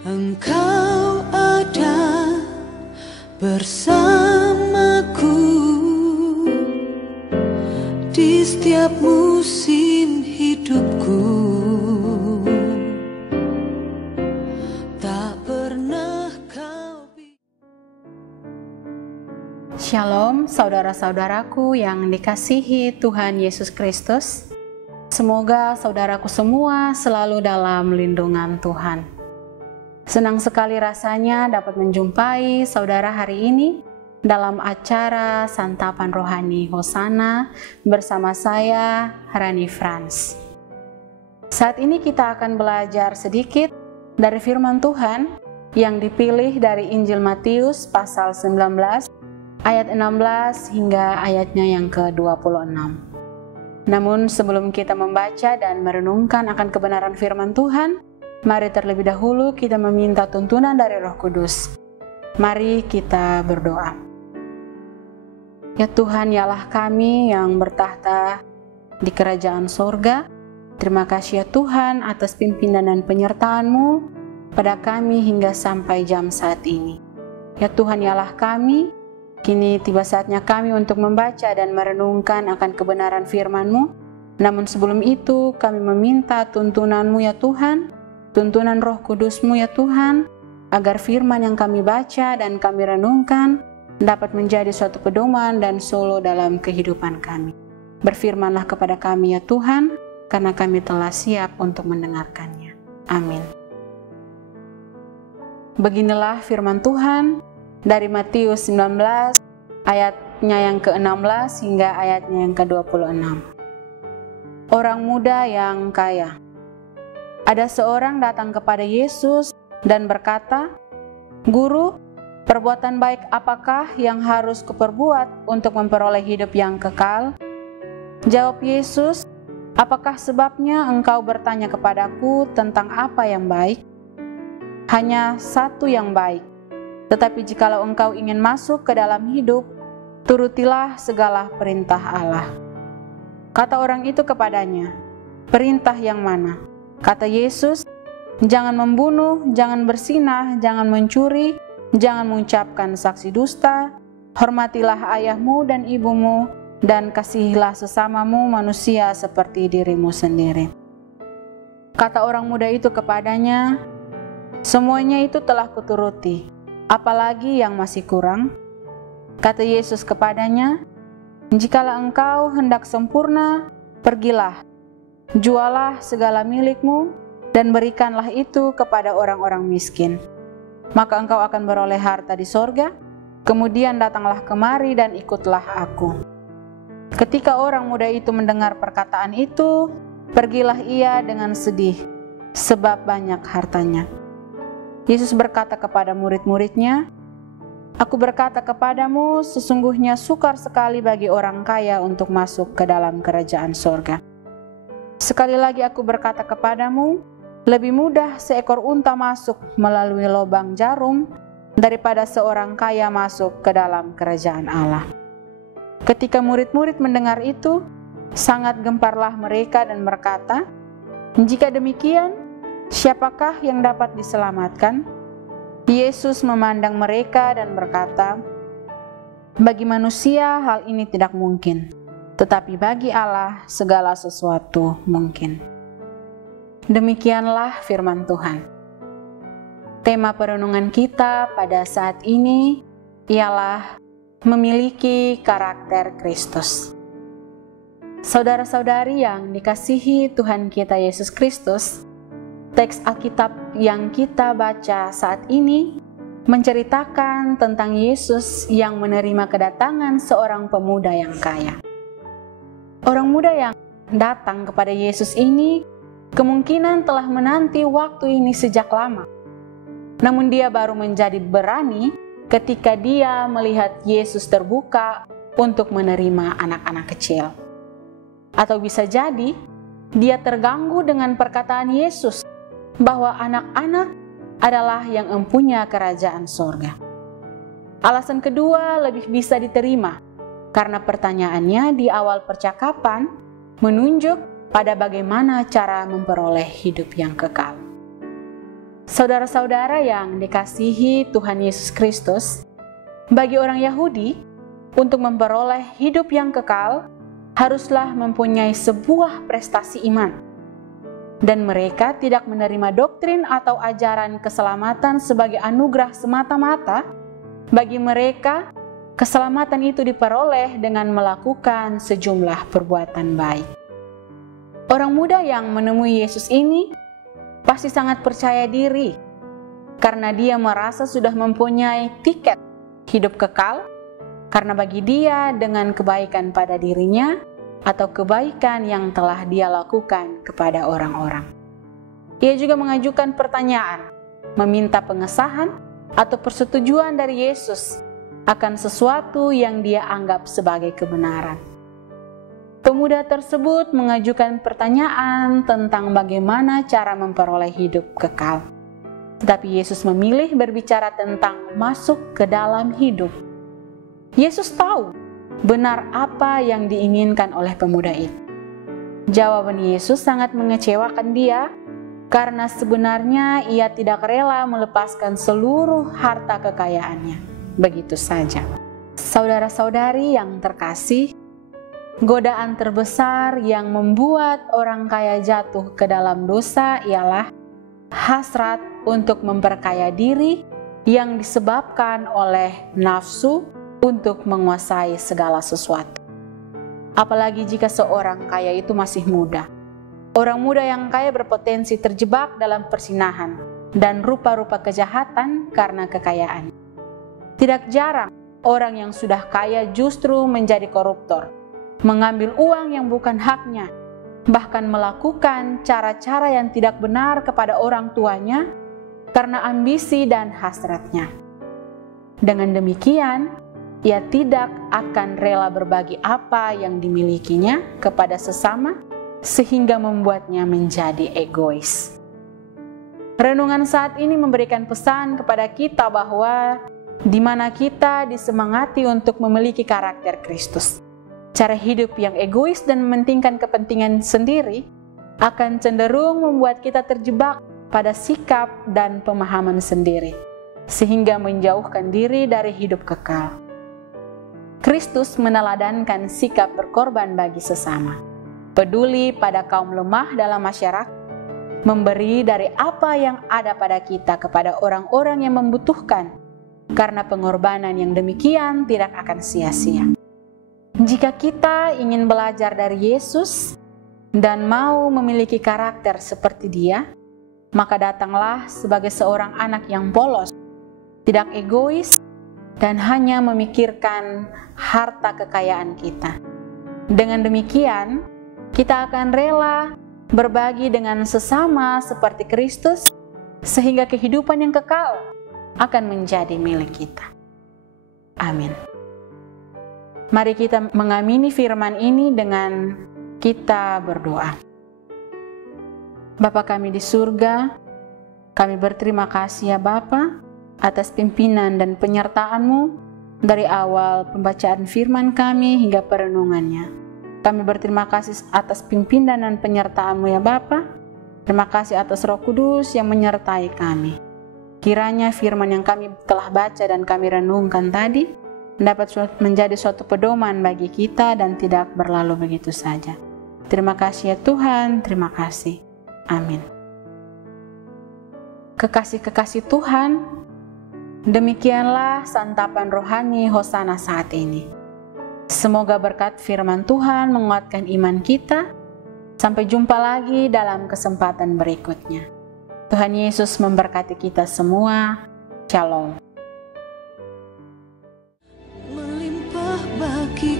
Engkau ada bersamaku di setiap musim hidupku. Tak pernah kau. Shalom saudara-saudaraku yang dikasihi Tuhan Yesus Kristus. Semoga saudaraku semua selalu dalam lindungan Tuhan. Senang sekali rasanya dapat menjumpai saudara hari ini dalam acara Santapan Rohani Hosana bersama saya, Rani Frans. Saat ini kita akan belajar sedikit dari firman Tuhan yang dipilih dari Injil Matius pasal 19 ayat 16 hingga ayatnya yang ke-26. Namun sebelum kita membaca dan merenungkan akan kebenaran firman Tuhan, mari terlebih dahulu kita meminta tuntunan dari Roh Kudus. Mari kita berdoa. Ya Tuhan, yalah kami yang bertahta di kerajaan sorga. Terima kasih ya Tuhan atas pimpinan dan penyertaan-Mu pada kami hingga sampai jam saat ini. Ya Tuhan, yalah kami, kini tiba saatnya kami untuk membaca dan merenungkan akan kebenaran firman-Mu. Namun sebelum itu kami meminta tuntunan-Mu ya Tuhan, tuntunan Roh Kudus-Mu ya Tuhan, agar firman yang kami baca dan kami renungkan dapat menjadi suatu pedoman dan solo dalam kehidupan kami. Berfirmanlah kepada kami ya Tuhan, karena kami telah siap untuk mendengarkannya. Amin. Beginilah firman Tuhan dari Matius 19 ayatnya yang ke-16 hingga ayatnya yang ke-26. Orang muda yang kaya. Ada seorang datang kepada Yesus dan berkata, "Guru, perbuatan baik apakah yang harus kuperbuat untuk memperoleh hidup yang kekal?" Jawab Yesus, "Apakah sebabnya engkau bertanya kepadaku tentang apa yang baik? Hanya satu yang baik. Tetapi jikalau engkau ingin masuk ke dalam hidup, turutilah segala perintah Allah." Kata orang itu kepadanya, "Perintah yang mana?" Kata Yesus, "Jangan membunuh, jangan berzinah, jangan mencuri, jangan mengucapkan saksi dusta, hormatilah ayahmu dan ibumu, dan kasihilah sesamamu manusia seperti dirimu sendiri." Kata orang muda itu kepadanya, "Semuanya itu telah kuturuti, apalagi yang masih kurang?" Kata Yesus kepadanya, "Jikalau engkau hendak sempurna, pergilah, jualah segala milikmu dan berikanlah itu kepada orang-orang miskin. Maka engkau akan beroleh harta di sorga. Kemudian datanglah kemari dan ikutlah aku." Ketika orang muda itu mendengar perkataan itu, pergilah ia dengan sedih, sebab banyak hartanya. Yesus berkata kepada murid-muridnya, "Aku berkata kepadamu, sesungguhnya sukar sekali bagi orang kaya untuk masuk ke dalam kerajaan sorga. Sekali lagi aku berkata kepadamu, lebih mudah seekor unta masuk melalui lubang jarum daripada seorang kaya masuk ke dalam kerajaan Allah." Ketika murid-murid mendengar itu, sangat gemparlah mereka dan berkata, "Jika demikian, siapakah yang dapat diselamatkan?" Yesus memandang mereka dan berkata, "Bagi manusia hal ini tidak mungkin, tetapi bagi Allah segala sesuatu mungkin." Demikianlah firman Tuhan. Tema perenungan kita pada saat ini ialah memiliki karakter Kristus. Saudara-saudari yang dikasihi Tuhan kita Yesus Kristus, teks Alkitab yang kita baca saat ini menceritakan tentang Yesus yang menerima kedatangan seorang pemuda yang kaya. Orang muda yang datang kepada Yesus ini kemungkinan telah menanti waktu ini sejak lama. Namun dia baru menjadi berani ketika dia melihat Yesus terbuka untuk menerima anak-anak kecil. Atau bisa jadi dia terganggu dengan perkataan Yesus bahwa anak-anak adalah yang empunya kerajaan sorga. Alasan kedua lebih bisa diterima karena pertanyaannya di awal percakapan menunjuk pada bagaimana cara memperoleh hidup yang kekal. Saudara-saudara yang dikasihi Tuhan Yesus Kristus, bagi orang Yahudi, untuk memperoleh hidup yang kekal, haruslah mempunyai sebuah prestasi iman. Dan mereka tidak menerima doktrin atau ajaran keselamatan sebagai anugerah semata-mata. Bagi mereka, keselamatan itu diperoleh dengan melakukan sejumlah perbuatan baik. Orang muda yang menemui Yesus ini pasti sangat percaya diri karena dia merasa sudah mempunyai tiket hidup kekal, karena bagi dia dengan kebaikan pada dirinya atau kebaikan yang telah dia lakukan kepada orang-orang. Ia juga mengajukan pertanyaan, meminta pengesahan atau persetujuan dari Yesus akan sesuatu yang dia anggap sebagai kebenaran. Pemuda tersebut mengajukan pertanyaan tentang bagaimana cara memperoleh hidup kekal. Tetapi Yesus memilih berbicara tentang masuk ke dalam hidup. Yesus tahu benar apa yang diinginkan oleh pemuda itu. Jawaban Yesus sangat mengecewakan dia karena sebenarnya ia tidak rela melepaskan seluruh harta kekayaannya begitu saja. Saudara-saudari yang terkasih, godaan terbesar yang membuat orang kaya jatuh ke dalam dosa ialah hasrat untuk memperkaya diri yang disebabkan oleh nafsu untuk menguasai segala sesuatu. Apalagi jika seorang kaya itu masih muda. Orang muda yang kaya berpotensi terjebak dalam persinahan dan rupa-rupa kejahatan karena kekayaan. Tidak jarang orang yang sudah kaya justru menjadi koruptor, mengambil uang yang bukan haknya, bahkan melakukan cara-cara yang tidak benar kepada orang tuanya karena ambisi dan hasratnya. Dengan demikian, ia tidak akan rela berbagi apa yang dimilikinya kepada sesama sehingga membuatnya menjadi egois. Renungan saat ini memberikan pesan kepada kita bahwa di mana kita disemangati untuk memiliki karakter Kristus, cara hidup yang egois dan mementingkan kepentingan sendiri akan cenderung membuat kita terjebak pada sikap dan pemahaman sendiri, sehingga menjauhkan diri dari hidup kekal. Kristus meneladankan sikap berkorban bagi sesama, peduli pada kaum lemah dalam masyarakat, memberi dari apa yang ada pada kita kepada orang-orang yang membutuhkan, karena pengorbanan yang demikian tidak akan sia-sia. Jika kita ingin belajar dari Yesus dan mau memiliki karakter seperti Dia, maka datanglah sebagai seorang anak yang polos, tidak egois, dan hanya memikirkan harta kekayaan kita. Dengan demikian, kita akan rela berbagi dengan sesama seperti Kristus, sehingga kehidupan yang kekal akan menjadi milik kita. Amin. Mari kita mengamini firman ini dengan kita berdoa. Bapa kami di surga, kami berterima kasih ya Bapa, atas pimpinan dan penyertaan-Mu dari awal pembacaan firman kami hingga perenungannya. Kami berterima kasih atas pimpinan dan penyertaan-Mu ya Bapa. Terima kasih atas Roh Kudus yang menyertai kami. Kiranya firman yang kami telah baca dan kami renungkan tadi dapat menjadi suatu pedoman bagi kita dan tidak berlalu begitu saja. Terima kasih ya Tuhan, terima kasih. Amin. Kekasih-kekasih Tuhan, demikianlah santapan rohani Hosana saat ini. Semoga berkat firman Tuhan menguatkan iman kita. Sampai jumpa lagi dalam kesempatan berikutnya. Tuhan Yesus memberkati kita semua. Shalom. Melimpah bagi